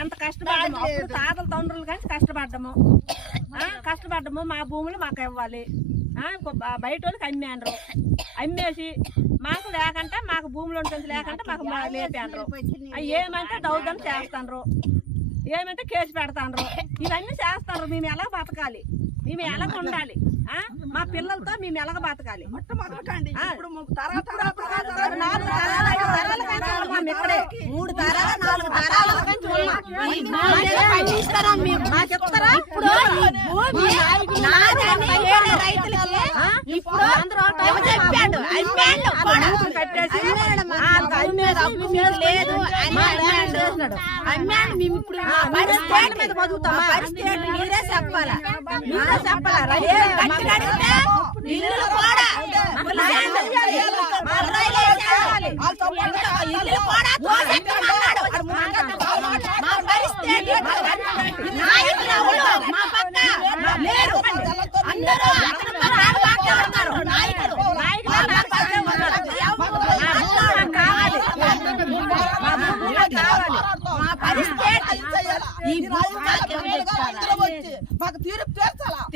ఎంత కష్టపడ్డాము అప్పుడు తాతల తండ్రులు కానీ కష్టపడ్డాము కష్టపడ్డాము మా భూములు మాకు ఇవ్వాలి. బయట వాళ్ళకి అమ్మేండ్రు. అమ్మేసి మాకు లేకంటే మాకు భూములు ఉంటుంది లేకంటే మాకు అవి ఏమంటే దౌర్జన్యం చేస్తాండ్రు. ఏమంటే కేసు పెడతాండ్రు. ఇవన్నీ చేస్తాండ్రు. మేము ఎలా బతకాలి? మేము ఎలాగ ఉండాలి ఆ? మా పిల్లలతో మేము ఎలాగ బతకాలి. మూడు తరాలు నాలుగు తరాలు? ఇప్పుడు ఈ భూమి నాదని వేరే రైతులకి ఇప్పుడు ఎవరు చెప్పాడు అమ్మాడు కూడా భూములు కట్టేసి ఆ భూమి అప్పు మీద లేదు అని అమ్మాడు మేము ఇప్పుడు మీద బతుకుతాం మా పరిస్థితి? మీరే చెప్పాలా మీరే చెప్పాలా కూడా ఇల్లు మా కూడా పరిస్థితి పక్క అందరూ అతను ఆడ మాట్లాడుతున్నారు నాయకులు నాయకులు నా పక్కనే ఉన్నారు. మా భూములు మాకు కావాలి. మా భూములు మాకు కావాలి. మా పరిస్థితి ఏంటి? ఈ రాజు అందరూ వచ్చి మాకు తీర్పు తీర్చాలా తీర్చాలా మాకు న్యాయం చేయాలా ఈ భూమి మాది. ఈ భూమి మాది. ఈ భూమి మాది. ఈ భూమి మాది. మేము వేరే రైతులు చేయాలా? మాకు న్యాయం చేయాలా? అది ఈ భూమి మాది. ఈ భూమి మాది. ఈ భూమి వేరే రైతులకే వాడు అమ్ముతున్నాడు. మా పరిస్థితి ఏంటి ఇప్పుడు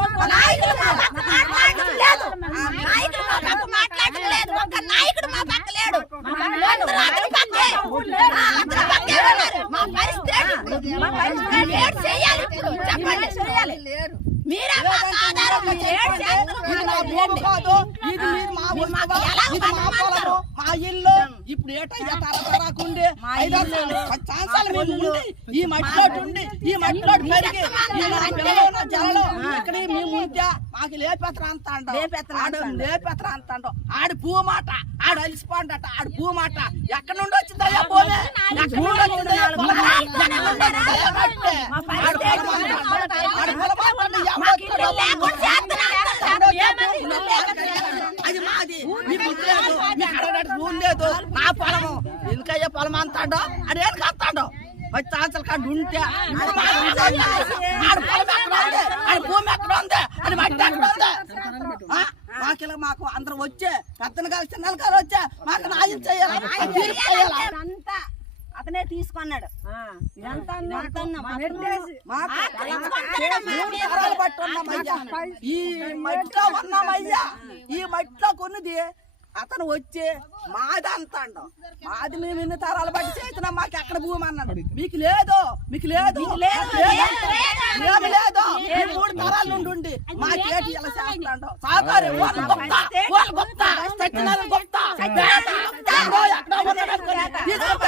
మా మా ఏటయ్యా ఉండి ఈ మట్టిలో ఉండి ఈ మట్టిలో పెరిగి జనలు ఇక్కడ మేము ఉంటే మాకు లేపెత్తరా అంత అంటాం. ఆడు లేపెత్తరా అంత అంటాం. ఆడి భూ మాట ఆడు అలిసిపోండట ఆడి భూ మాట ఎక్కడ నుండి వచ్చిందయ్యా పొలం? ఎక్కడ నుండి వచ్చిందయ్యా? ఆడు పొలం అంటాడు. అది మాది. ఇల్లు లేదు. మీకు అడగడానికి భూమి లేదు. నా పొలము. ఎందుకయ్యా పొలం అంతాడో అదేం కాస్తాడో? పది సంవత్సరాల కాడ ఉంటే. ఆడ పొలం ఎక్కడ ఉంది? ఆడ భూమి ఎక్కడ ఉంది? అది మట్టి ఎక్కడ ఉంది? ఆ? మాకు అందరం వచ్చే పెద్దలు కాదు చిన్నలు కాదు వచ్చే మాకు న్యాయం చేయాలి. అతనే తీసుకున్నాడు. మా ఈ మట్టిలో ఉన్నామయ్యా. ఈ మట్టిలో కొన్నది అతను వచ్చి మాది అంత అండం మాది మేము ఎన్ని తరాలు బట్టి చేస్తున్నాం మాకు ఎక్కడ భూమి అన్నాడు. మీకు లేదు మీకు లేదు. లేదు ఏమి లేదు. మూడు తరాల నుండి ఉండి మాకేటి ఇలా చేస్తాడు సాగారు వాళ్ళు గొప్ప వాళ్ళు గొప్ప. సత్యనారాయణ గొప్ప పేట గొప్ప. ఎక్కడో ఎక్కడో ఉన్నాడు అనుకుని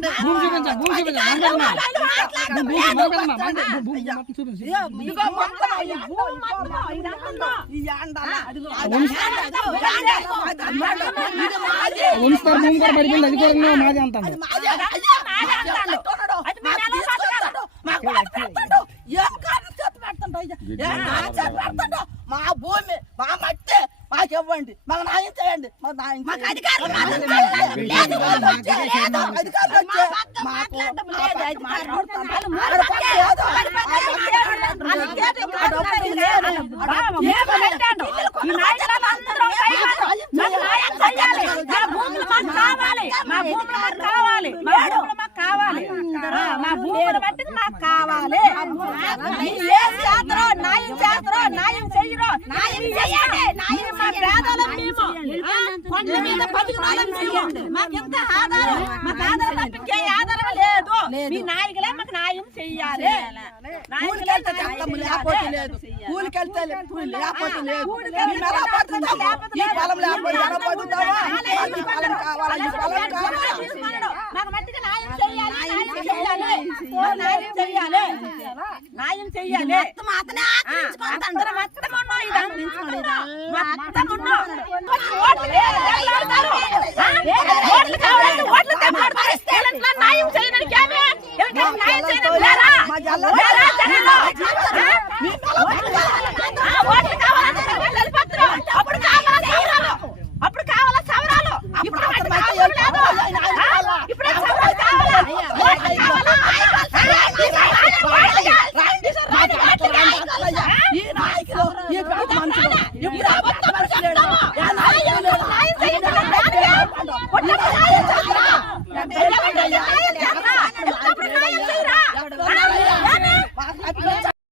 అంగ బాగా చెయ్యొద్దు. ఈ ఏట అయ్యేసరి దంకొని ఆడు ఊరన్నాడు, ఆడక్కడ. అప్పుడు ఆడు గెలుస్తాము. ఆ పిల్లలు గెలుస్తాము. ఆ తల్లిని పెడతాము. ఇప్పుడు సాయం చేస్తాము. భూమి చూపించండి భూమి చూపించండి మంగళమ్మ భూమి మంగళమ్మ మంగళ భూమి మొత్తం చూపించండి ఉంచుతారు భూమి కూడా పడిపోయింది అది కూడా మాది అంటాడు మా భూమి మా మట్టి మాకు న్యాయం చేయండి మాకు. అధికారులు మాత్రం కావాలి. మా భూములు మాకు కావాలి. మా భూములు మాకు కావాలి. మా భూములు మట్టిది మాకు కావాలి. చేస్తారో, న్యాయం చేస్తారో, న్యాయం చెయ్యరో, న్యాయం మీరు మా పేదలం మేము. కొండ మీద బతుకుతాం మేము మాకెంత ఆధారం మాకు ఆధారం తప్ప ఇంకే ఆధారం లేదు. మీ నాయకులే మాకు న్యాయం చెయ్యాలి కూలికెళ్తే చెప్తాము లేకపోతే లేదు. కూలి లేకపోతే లేదు. ఈ పొలం లేకపోతే న్యాయం చెయ్యాలి న్యాయం చెయ్యాలి అందరం మొత్తం ఉన్నాం ఇదంతా మొత్తం ఉన్నాం ఓట్లు కావాలంటే ఓట్లు. వీళ్ళకి న్యాయం చేయడానికి ఏమి? న్యాయం చేయడానికి లేరా? లేరా జనాలు?